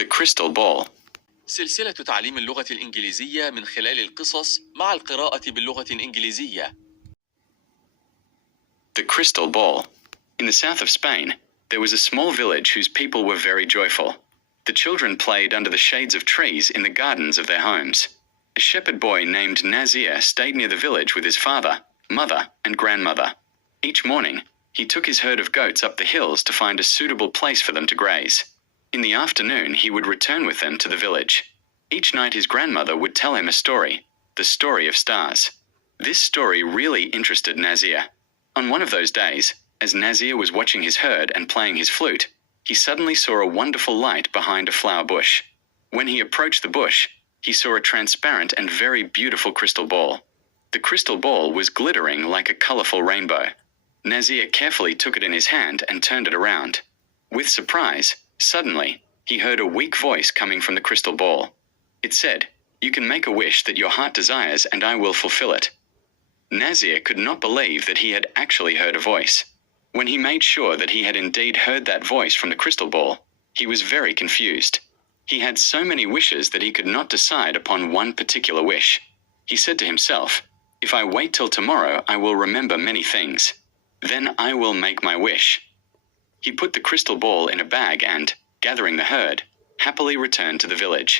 The crystal ball. سلسلة تعليم اللغة الإنجليزية من خلال القصص مع القراءة باللغة الإنجليزية. The crystal ball. In the south of Spain, there was a small village whose people were very joyful. The children played under the shades of trees in the gardens of their homes. A shepherd boy named Nazir stayed near the village with his father, mother, and grandmother. Each morning, he took his herd of goats up the hills to find a suitable place for them to graze. In the afternoon, he would return with them to the village. Each night his grandmother would tell him a story, the story of stars. This story really interested Nazir. On one of those days, as Nazir was watching his herd and playing his flute, he suddenly saw a wonderful light behind a flower bush. When he approached the bush, he saw a transparent and very beautiful crystal ball. The crystal ball was glittering like a colorful rainbow. Nazir carefully took it in his hand and turned it around. With surprise, suddenly, he heard a weak voice coming from the crystal ball. It said, "You can make a wish that your heart desires and I will fulfill it." Nazir could not believe that he had actually heard a voice. When he made sure that he had indeed heard that voice from the crystal ball, he was very confused. He had so many wishes that he could not decide upon one particular wish. He said to himself, "If I wait till tomorrow, I will remember many things. Then I will make my wish." He put the crystal ball in a bag and, gathering the herd, happily returned to the village.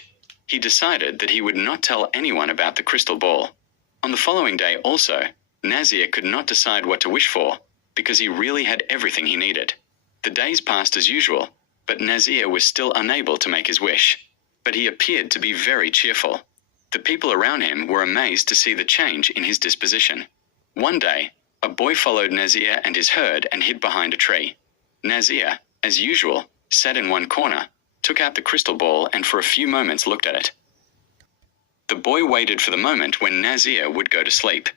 He decided that he would not tell anyone about the crystal ball. On the following day also, Nazir could not decide what to wish for, because he really had everything he needed. The days passed as usual, but Nazir was still unable to make his wish. But he appeared to be very cheerful. The people around him were amazed to see the change in his disposition. One day, a boy followed Nazir and his herd and hid behind a tree. Nazir, as usual, sat in one corner, took out the crystal ball and for a few moments looked at it. The boy waited for the moment when Nazir would go to sleep.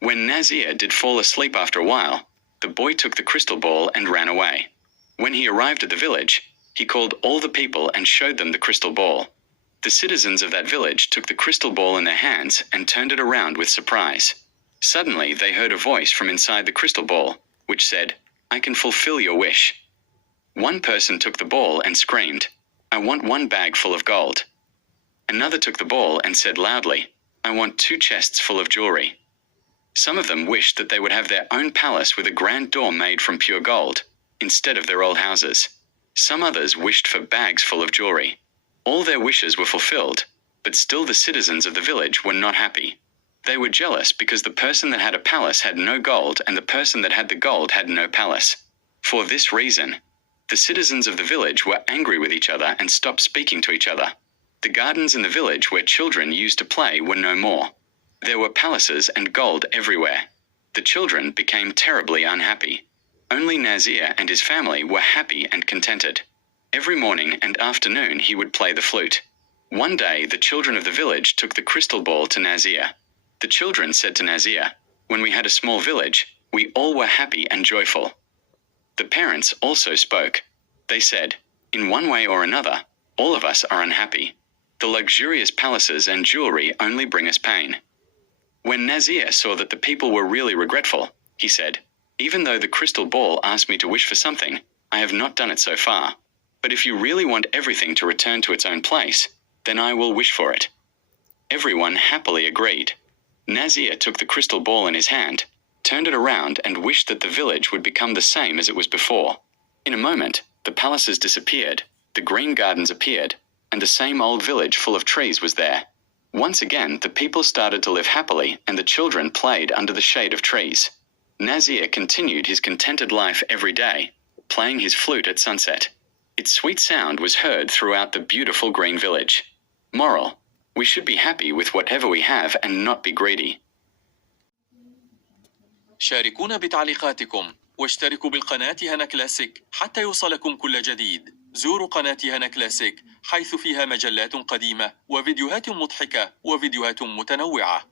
When Nazir did fall asleep after a while, the boy took the crystal ball and ran away. When he arrived at the village, he called all the people and showed them the crystal ball. The citizens of that village took the crystal ball in their hands and turned it around with surprise. Suddenly they heard a voice from inside the crystal ball, which said, "I can fulfill your wish." One person took the ball and screamed, "I want one bag full of gold." Another took the ball and said loudly, "I want 2 chests full of jewelry." Some of them wished that they would have their own palace with a grand door made from pure gold, instead of their old houses. Some others wished for bags full of jewelry. All their wishes were fulfilled, but still the citizens of the village were not happy. They were jealous because the person that had a palace had no gold and the person that had the gold had no palace. For this reason, the citizens of the village were angry with each other and stopped speaking to each other. The gardens in the village where children used to play were no more. There were palaces and gold everywhere. The children became terribly unhappy. Only Nazir and his family were happy and contented. Every morning and afternoon he would play the flute. One day the children of the village took the crystal ball to Nazir. The children said to Nazir, "When we had a small village, we all were happy and joyful." The parents also spoke. They said, "In one way or another, all of us are unhappy. The luxurious palaces and jewelry only bring us pain." When Nazir saw that the people were really regretful, he said, "Even though the crystal ball asked me to wish for something, I have not done it so far. But if you really want everything to return to its own place, then I will wish for it." Everyone happily agreed. Nazir took the crystal ball in his hand, turned it around and wished that the village would become the same as it was before. In a moment, the palaces disappeared, the green gardens appeared, and the same old village full of trees was there. Once again, the people started to live happily and the children played under the shade of trees. Nazir continued his contented life every day, playing his flute at sunset. Its sweet sound was heard throughout the beautiful green village. Moral: we should be happy with whatever we have and not be greedy. شاركونا بتعليقاتكم واشتركوا بالقناة هنا كلاسيك حتى يوصلكم كل جديد. زوروا قناة هنا كلاسيك حيث فيها مجلات قديمة وفيديوهات مضحكة وفيديوهات متنوعة.